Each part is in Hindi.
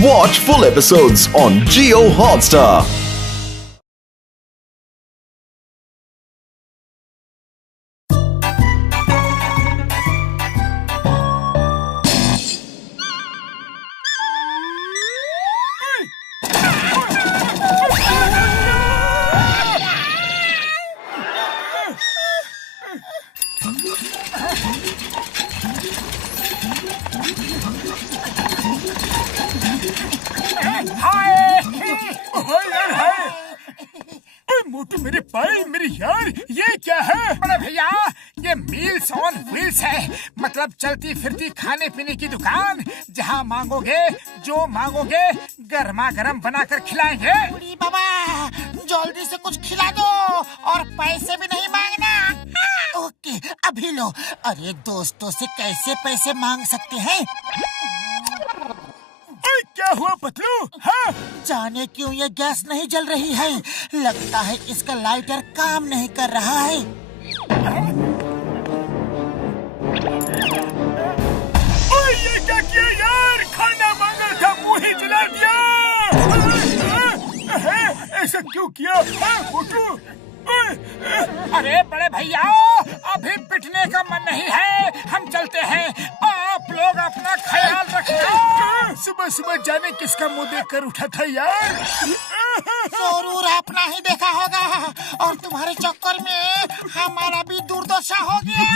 Watch full episodes on Jio Hotstar. मोटू मेरे पाई मेरे यार, ये क्या है? अरे भैया, ये मील्स ऑन व्हील्स है। मतलब चलती फिरती खाने पीने की दुकान, जहाँ मांगोगे जो मांगोगे गर्मा गर्म बनाकर खिलाएंगे। बुढ़ी बाबा, जल्दी से कुछ खिला दो और पैसे भी नहीं मांगना। ओके, अभी लो। अरे दोस्तों से कैसे पैसे मांग सकते हैं? क्या हुआ पतलू? हाँ? जाने क्यों ये गैस नहीं जल रही है। लगता है इसका लाइटर काम नहीं कर रहा है। ओए, ये क्या किया यार? खाना मांगा था, मुंह ही जला दिया। ऐसा क्यों किया मोटू? अरे बड़े भैया, अभी पिटने का मन नहीं है, हम चलते हैं। आप लोग अपना ख्याल रखना। सुबह सुबह जाने किसका मुंह देखकर उठा था यार। जरूर अपना ही देखा होगा, और तुम्हारे चक्कर में हमारा भी दुर्दशा हो गया।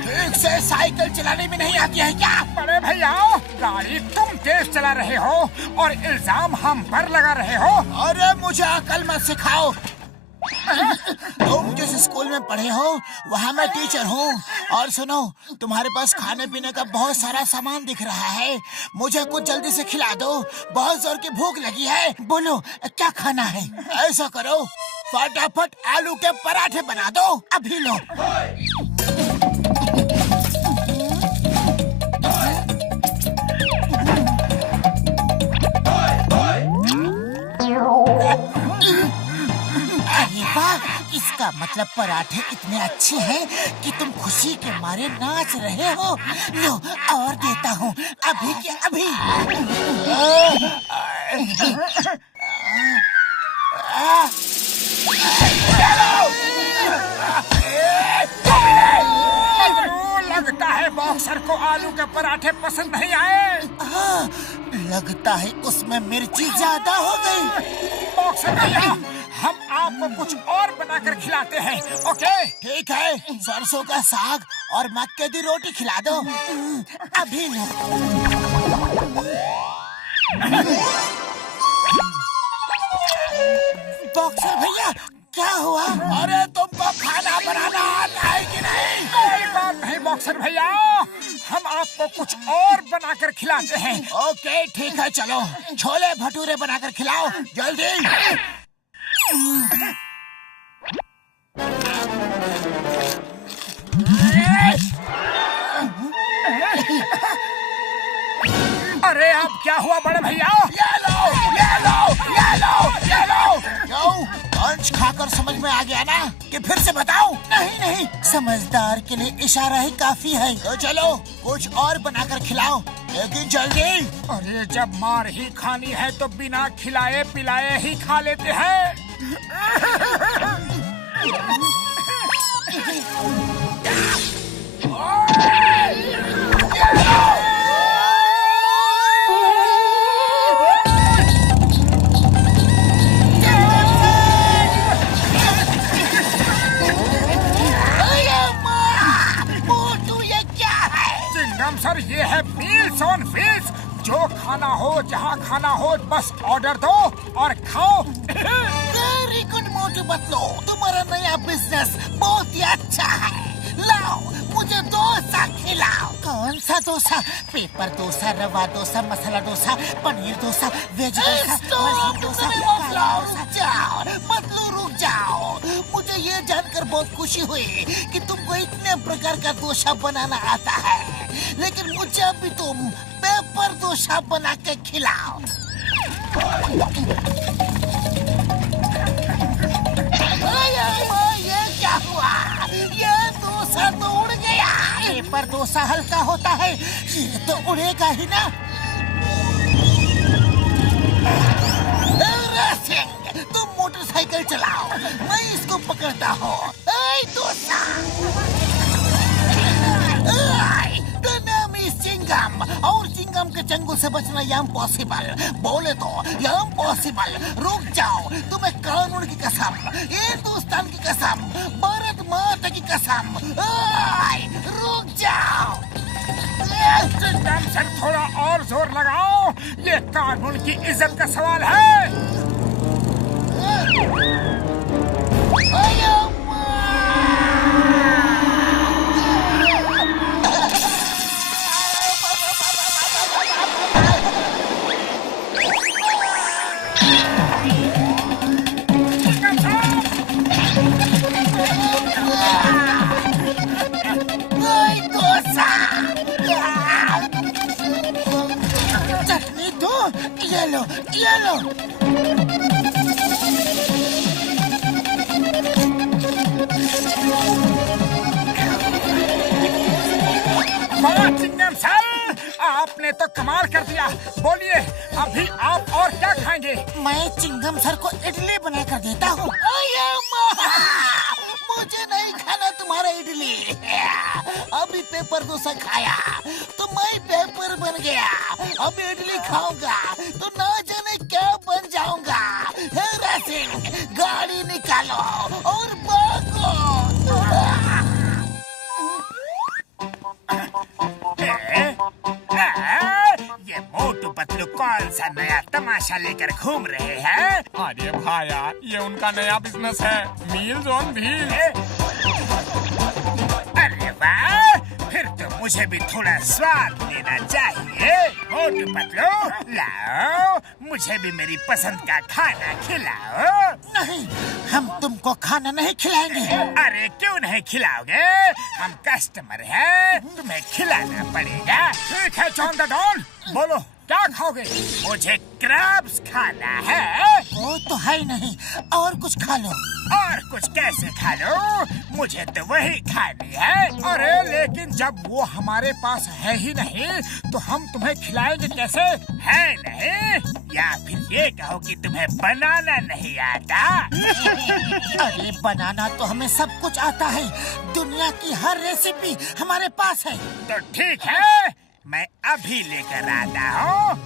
ठीक से साइकिल चलाने में नहीं आती है क्या? बड़े भैया, गाड़ी तुम तेज चला रहे हो और इल्जाम हम पर लगा रहे हो। अरे मुझे अकल मत सिखाओ। तुम जिस स्कूल में पढ़े हो वहाँ मैं टीचर हूँ। और सुनो, तुम्हारे पास खाने पीने का बहुत सारा सामान दिख रहा है। मुझे कुछ जल्दी से खिला दो, बहुत जोर की भूख लगी है। बोलो क्या खाना है? ऐसा करो, फटाफट आलू के पराठे बना दो, अभी लो। इसका मतलब पराठे इतने अच्छे हैं कि तुम खुशी के मारे नाच रहे हो। लो और देता हूँ, अभी के अभी। लगता है बॉक्सर को आलू के पराठे पसंद नहीं आए। लगता है उसमें मिर्ची ज्यादा हो गई। बॉक्सर भैया, हम आपको कुछ और बनाकर खिलाते हैं। ओके ठीक है, सरसों का साग और मक्के की रोटी खिला दो, अभी लो। बॉक्सर भैया, क्या हुआ? अरे तुमको खाना बनाना आता है कि नहीं? कोई बात नहीं बॉक्सर भैया, हम आपको कुछ और बनाकर खिलाते हैं। ओके ठीक है, चलो छोले भटूरे बनाकर खिलाओ जल्दी। अरे अब क्या हुआ बड़े भैया? ये लो, ये लो, ये लो, ये लो। क्यों? लंच खाकर समझ में आ गया ना कि फिर से बताऊं? नहीं नहीं, समझदार के लिए इशारा ही काफी है। तो चलो कुछ और बनाकर खिलाओ, लेकिन जल्दी। अरे जब मार ही खानी है तो बिना खिलाए पिलाए ही खा लेते हैं। सर, ये है मील्स ऑन व्हील्स। जो खाना हो जहाँ खाना हो बस ऑर्डर दो और खाओ। वेरी गुड मोटू बतलो, तुम्हारा नया बिजनेस बहुत ही अच्छा है। लाओ मुझे डोसा खिलाओ। कौन सा डोसा? पेपर डोसा, रवा डोसा, मसाला डोसा, पनीर डोसा, वेज डोसा, मशरूम डोसा। जाओ बतलो, रुक जाओ। मुझे ये जानकर बहुत खुशी हुई कि तुमको इतने प्रकार का डोसा बनाना आता है, लेकिन मुझे अभी तुम पेपर डोसा बना के खिलाओ। ये क्या हुआ? ये पेपर डोसा हल्का होता है, ये तो उड़ेगा ही ना। रेसिंग, तुम मोटरसाइकिल चलाओ, मैं इसको पकड़ता हूँ। डोसा चिंगम, और चिंगम के चंगुल से बचना ये इम्पॉसिबल। बोले तो ये इम्पॉसिबल। रुक जाओ, तुम्हें कानून की कसम, हिंदुस्तान की कसम, भारत माता की कसम, रुक जाओ। चिंगम सर, थोड़ा और जोर लगाओ, ये कानून की इज्जत का सवाल है। चटनी दो, ये लो, ये लो। चिंगम सर, आपने तो कमाल कर दिया। बोलिए, अभी आप और क्या खाएंगे? मैं चिंगम सर को इडली बना कर देता हूँ। मुझे नहीं खाना तुम्हारा इडली। अभी पेपर डोसा खाया तो मैं पेपर बन गया, अब इडली खाऊंगा तो ना जाने क्या बन जाऊंगा। रेसिंग, गाड़ी निकालो और भागो। ये मोटू पतलू कौन सा नया तमाशा लेकर घूम रहे हैं? अरे भाया, ये उनका नया बिजनेस है, मील्स ऑन व्हील्स। अरे वाह, फिर तो मुझे भी थोड़ा स्वाद लेना चाहिए। मोटू पतलू, लाओ, मुझे भी मेरी पसंद का खाना खिलाओ। नहीं, हम तुमको खाना नहीं खिलाएंगे। अरे क्यों नहीं खिलाओगे? हम कस्टमर हैं, तुम्हें खिलाना पड़ेगा। ठीक है जॉन द डॉन, बोलो क्या खाओगे? मुझे क्रैब्स खाना है। वो तो है नहीं, और कुछ खा लो। और कुछ कैसे खा लो? मुझे तो वही खानी है। अरे लेकिन जब वो हमारे पास है ही नहीं तो हम तुम्हें खिलाएंगे कैसे? है नहीं? या फिर ये कहो कि तुम्हें बनाना नहीं आता? अरे बनाना तो हमें सब कुछ आता है, दुनिया की हर रेसिपी हमारे पास है। तो ठीक है, मैं अभी लेकर आता हूँ।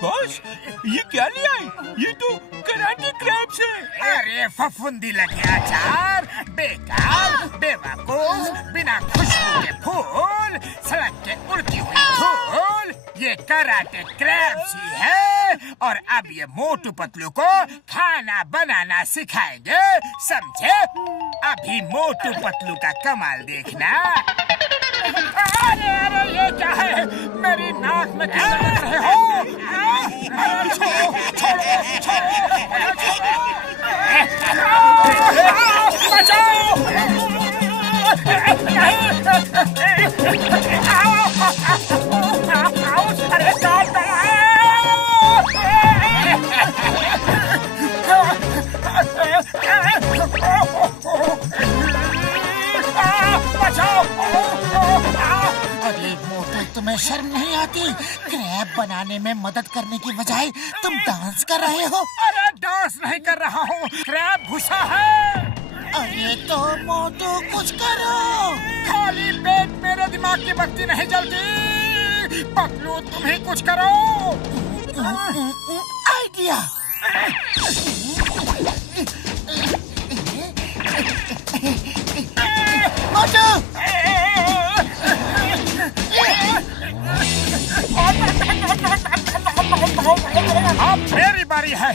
बॉस, ये क्या ले आए? ये तो कराटे क्रैब्स है। अरे फफूंदी लगे अचार, बेकार, बेवकूफ, बिना खुशबू के फूल, सड़क के उड़ती हुई धूल, ये कराटे क्रैब्स ही है। और अब ये मोटू पतलू को खाना बनाना सिखाएंगे, समझे? अभी मोटू पतलू का कमाल देखना। अरे ये क्या है? मेरी नाक में क्या कर रहे हो? अरे छोड़ो, छोड़ो, छोड़ो, बचाओ! अरे अरे मोटू, तुम्हें शर्म नहीं आती? क्रैब बनाने में मदद करने की बजाय तुम डांस कर रहे हो। अरे डांस नहीं कर रहा हूँ, क्रैब घुसा है। अरे तो मोटू कुछ करो। खाली पेट मेरे दिमाग की बत्ती नहीं जलती। पतलू तुम ही कुछ करो। आइडिया। मोटू, अब मेरी बारी है।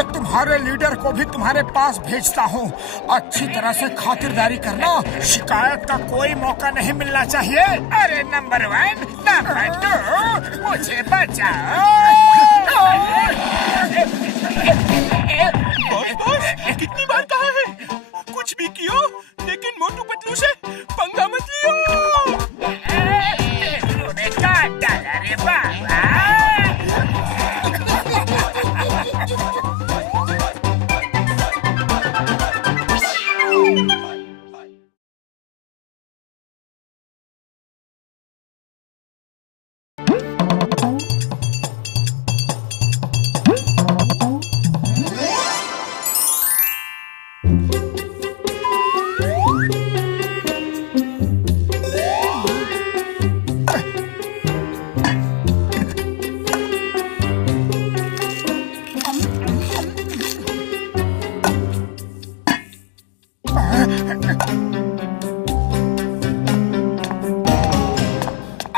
और तुम्हारे लीडर को भी तुम्हारे पास भेजता हूँ। अच्छी तरह से खातिरदारी करना, शिकायत का कोई मौका नहीं मिलना चाहिए। अरे नंबर 1, नंबर 2, मुझे बचाओ। बॉस कितनी बार कहा है, कुछ भी कियो लेकिन मोटू पतलू से पंगा मत लियो। तूने काट डाला रे बाबा।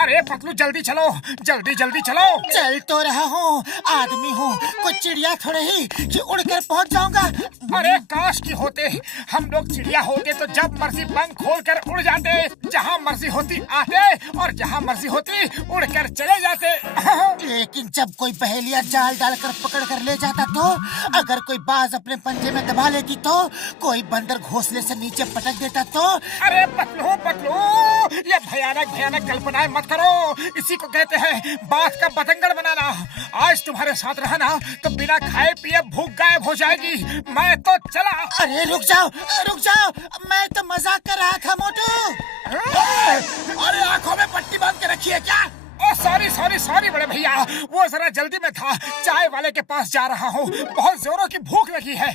अरे पतलू जल्दी चलो, जल्दी जल्दी चलो। चल तो रहा हूँ, आदमी हूँ, कुछ चिड़िया थोड़े ही कि उड़कर पहुँच जाऊंगा। अरे काश की होते हम लोग चिड़िया होते तो जब मर्जी पंख खोलकर उड़ जाते, जहाँ मर्जी होती आते और जहाँ मर्जी होती उड़कर चले जाते। लेकिन जब कोई पहेलिया जाल डालकर पकड़ कर ले जाता तो, अगर कोई बाज अपने पंजे में दबा लेती तो, कोई बंदर घोंसले से नीचे पटक देता तो। अरे पतलू पतलू, ये भयानक भयानक कल्पनाएं मत करो। इसी को कहते हैं बात का बतंगड़ बनाना। आज तुम्हारे साथ रहना तो बिना खाए पिए भूख गायब हो जाएगी। मैं तो चला। अरे रुक जाओ, रुक जाओ, मैं तो मजाक कर रहा था मोटू। अरे आंखों में पट्टी बांध के रखी है क्या? ओ सॉरी सॉरी सॉरी बड़े भैया, वो जरा जल्दी में था, चाय वाले के पास जा रहा हूँ, बहुत जोरों की भूख लगी है।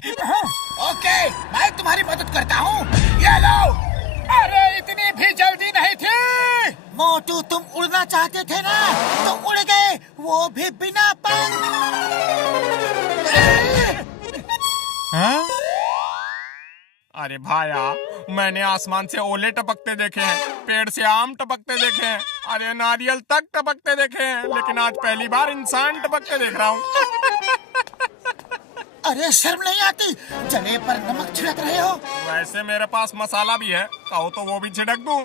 ओके, मैं तुम्हारी मदद करता हूँ, ये लो। अरे इतनी भी जल्दी नहीं थी। मोटू तुम उड़ना चाहते थे ना, तो उड़ गए, वो भी बिना पंख। अरे भाया, मैंने आसमान से ओले टपकते देखे हैं, पेड़ से आम टपकते देखे हैं, अरे नारियल तक टपकते देखे हैं, लेकिन आज पहली बार इंसान टपकते देख रहा हूँ। अरे शर्म नहीं आती, जले पर नमक छिड़क रहे हो। वैसे मेरे पास मसाला भी है, कहो तो वो भी छिड़क दूं।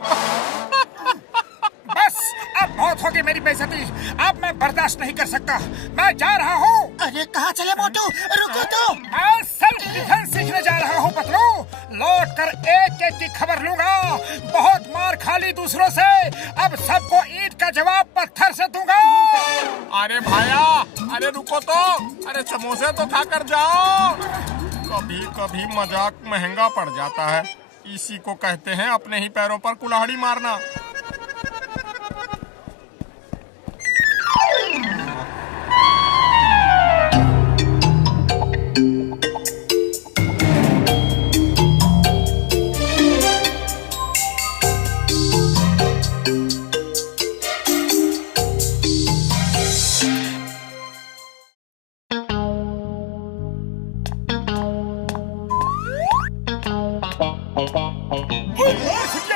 बस अब बहुत होगी मेरी बेइज्जती, अब मैं बर्दाश्त नहीं कर सकता, मैं जा रहा हूँ। अरे कहाँ चले मोटू, रुको तो। मैं सेल्फ डिफेंस सीखने जा रहा हूँ पतलू, लौट कर एक एक की खबर लूंगा। बहुत मार खा ली दूसरों से, अब सबको ईंट का जवाब पत्थर से दूंगा। अरे भाया, अरे रुको तो, अरे समोसे तो खा कर जाओ। कभी कभी मजाक महंगा पड़ जाता है, इसी को कहते हैं अपने ही पैरों पर कुल्हाड़ी मारना।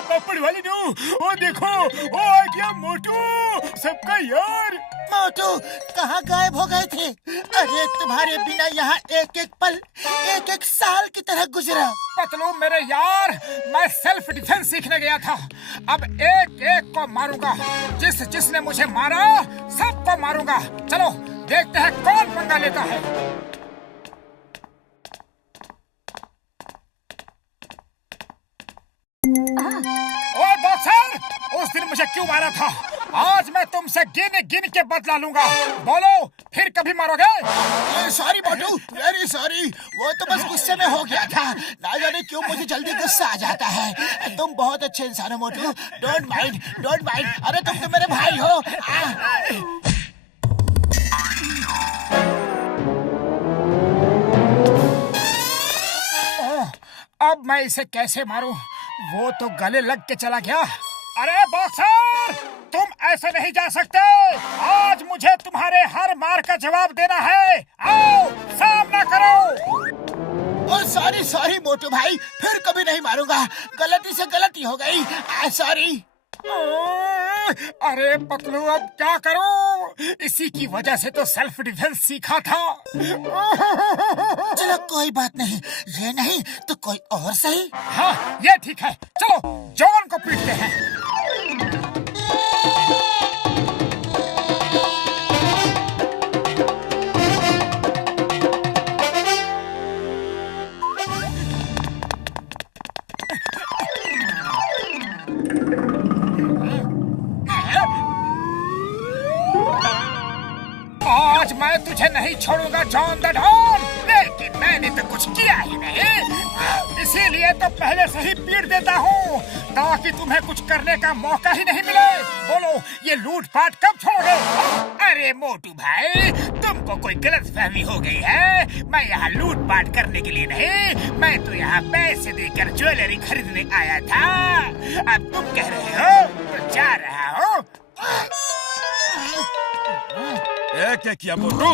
पापड़ वाली नो, ओ देखो, ओ आ गया मोटू, सबका यार। मोटू कहाँ गायब हो गए थे? अरे तुम्हारे बिना यहाँ एक एक पल एक एक साल की तरह गुजरा। पतलू मेरे यार, मैं सेल्फ डिफेंस सीखने गया था, अब एक एक को मारूंगा, जिसने मुझे मारा सबको मारूंगा। चलो देखते हैं कौन पंगा लेता है। ओ बॉक्सर, उस दिन मुझे क्यों मारा था? आज मैं तुमसे गिन गिन के बदला लूंगा। बोलो फिर कभी मारोगे? सॉरी मोटू, वेरी सॉरी, वो तो बस गुस्से में हो गया था, ना जाने क्यों मुझे जल्दी गुस्सा आ जाता है। तुम बहुत अच्छे इंसान हो मोटू, डोंट माइंड, डोंट माइंड। अरे तुम तो मेरे भाई हो। अब मैं इसे कैसे मारूं? वो तो गले लग के चला गया। अरे बॉक्सर, तुम ऐसे नहीं जा सकते, आज मुझे तुम्हारे हर मार का जवाब देना है। आओ सामना करो। ओ सॉरी सॉरी मोटू भाई, फिर कभी नहीं मारूंगा, गलती से गलती हो गई, सॉरी। अरे पतलू अब क्या करूं? इसी की वजह से तो सेल्फ डिफेंस सीखा था। चलो कोई बात नहीं, ये नहीं तो कोई और सही। हाँ ये ठीक है, चलो जॉन को पीटते हैं। आज मैं तुझे नहीं छोड़ूंगा जॉन द डॉन, लेकिन मैंने तो कुछ किया ही नहीं, इसीलिए तो पहले से ही पीट देता हूँ ताकि तुम्हें कुछ करने का मौका ही नहीं मिले। बोलो ये लूटपाट कब छोड़ोगे? अरे मोटू भाई, तुमको कोई गलतफहमी हो गई है। मैं यहाँ लूटपाट करने के लिए नहीं, मैं तो यहाँ पैसे देकर ज्वेलरी खरीदने आया था। अब तुम कह रहे हो तो जा रहा हूँ। क्या किया मोटू?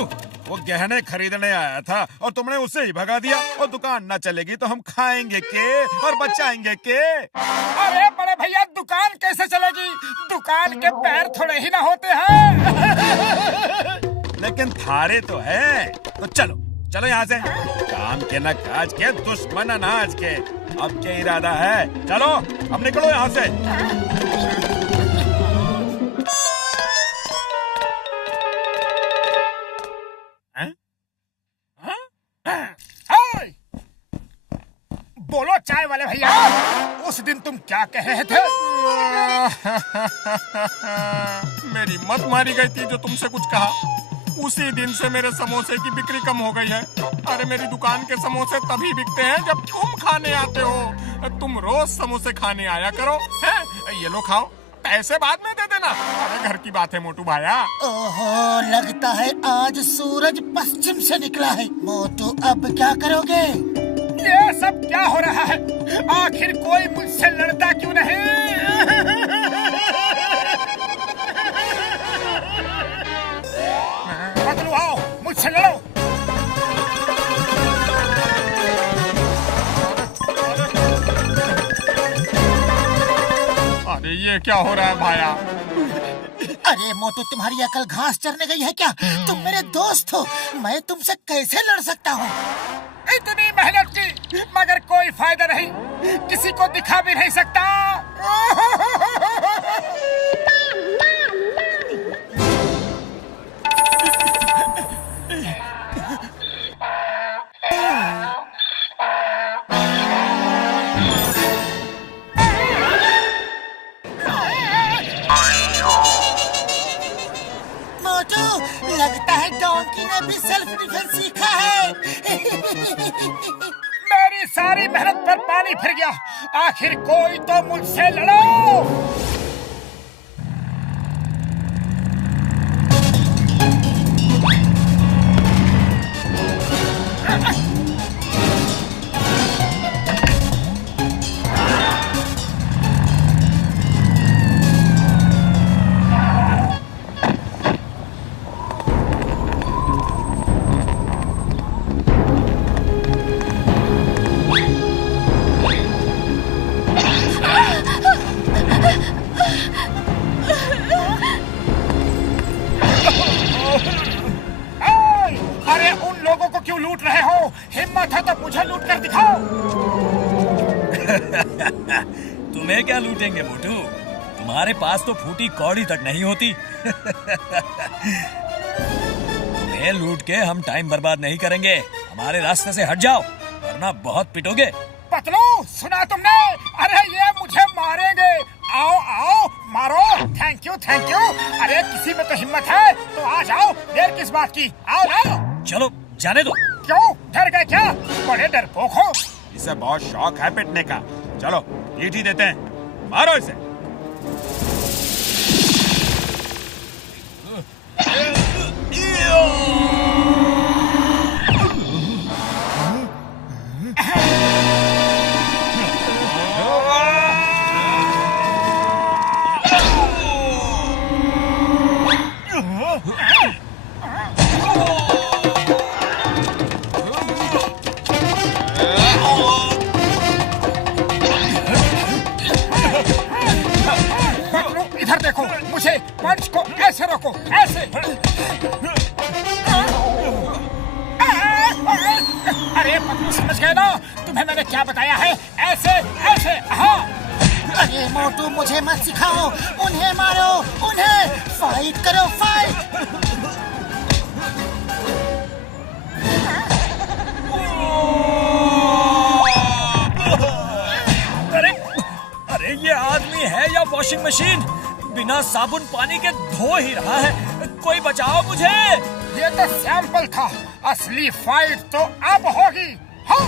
वो गहने खरीदने आया था और तुमने उसे ही भगा दिया। और दुकान न चलेगी तो हम खाएंगे के और बचाएंगे के? अरे बड़े भैया, दुकान कैसे चलेगी? दुकान के पैर थोड़े ही ना होते हैं। लेकिन थारे तो है। तो चलो चलो यहाँ से। काम के न काज के, दुश्मन अनाज के। अब क्या इरादा है? चलो अब निकलो यहाँ से। बोलो चाय वाले भैया, उस दिन तुम क्या कह रहे थे? मेरी मत मारी गई थी जो तुमसे कुछ कहा। उसी दिन से मेरे समोसे की बिक्री कम हो गई है। अरे मेरी दुकान के समोसे तभी बिकते हैं जब तुम खाने आते हो। तुम रोज समोसे खाने आया करो। हैं? ये लो खाओ, पैसे बाद में दे देना। अरे घर की बात है मोटू भाया। ओहो, लगता है आज सूरज पश्चिम से निकला है। मोटू अब क्या करोगे? ये सब क्या हो रहा है? आखिर कोई मुझसे लड़ता क्यों नहीं? पतलू आओ, मुझसे लड़ो। अरे ये क्या हो रहा है भाया? अरे मोटू, तुम्हारी अकल घास चरने गई है क्या? तुम मेरे दोस्त हो, मैं तुमसे कैसे लड़ सकता हूँ? इतनी मेहनत की मगर कोई फायदा नहीं, किसी को दिखा भी नहीं सकता। मोटू, लगता है डोंकी ने भी सेल्फ डिफेंस सीखा है। मेरी सारी मेहनत पर पानी फिर गया। आखिर कोई तो मुझसे लड़ो। अरे उन लोगों को क्यों लूट रहे हो? हिम्मत है तो मुझे लूट कर दिखाओ। तुम्हें क्या लूटेंगे मोटू? तुम्हारे पास तो फूटी कौड़ी तक नहीं होती। तुम्हें लूट के हम टाइम बर्बाद नहीं करेंगे। हमारे रास्ते से हट जाओ वरना बहुत पिटोगे। पतलू, सुना तुमने? अरे ये मुझे मारेंगे। आओ आओ, मारो। Thank you thank you. अरे किसी में तो हिम्मत है तो आ जाओ, देर किस बात की? आओ आओ। चलो जाने दो। क्यों, डर गए क्या? बड़े डरपोक हो। इसे बहुत शौक है पिटने का। चलो पीट ही देते हैं, मारो इसे। इधर देखो, मुझे पंच को ऐसे रोको, ऐसे। अरे पतलू समझ गए ना, तुम्हें मैंने क्या बताया है? ऐसे ऐसे, हाँ। अरे मोटू मुझे मत सिखाओ, उन्हें मारो, उन्हें फाइट करो, फाइट। अरे ये आदमी है या वॉशिंग मशीन? बिना साबुन पानी के धो ही रहा है। कोई बचाओ मुझे। ये तो सैंपल था, असली फाइट तो अब होगी। हाँ।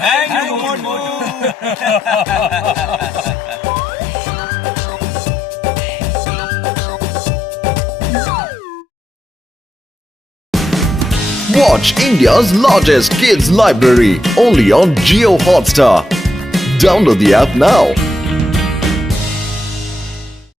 Thank you Motu. Watch India's largest kids library only on Jio Hotstar. Download the app now.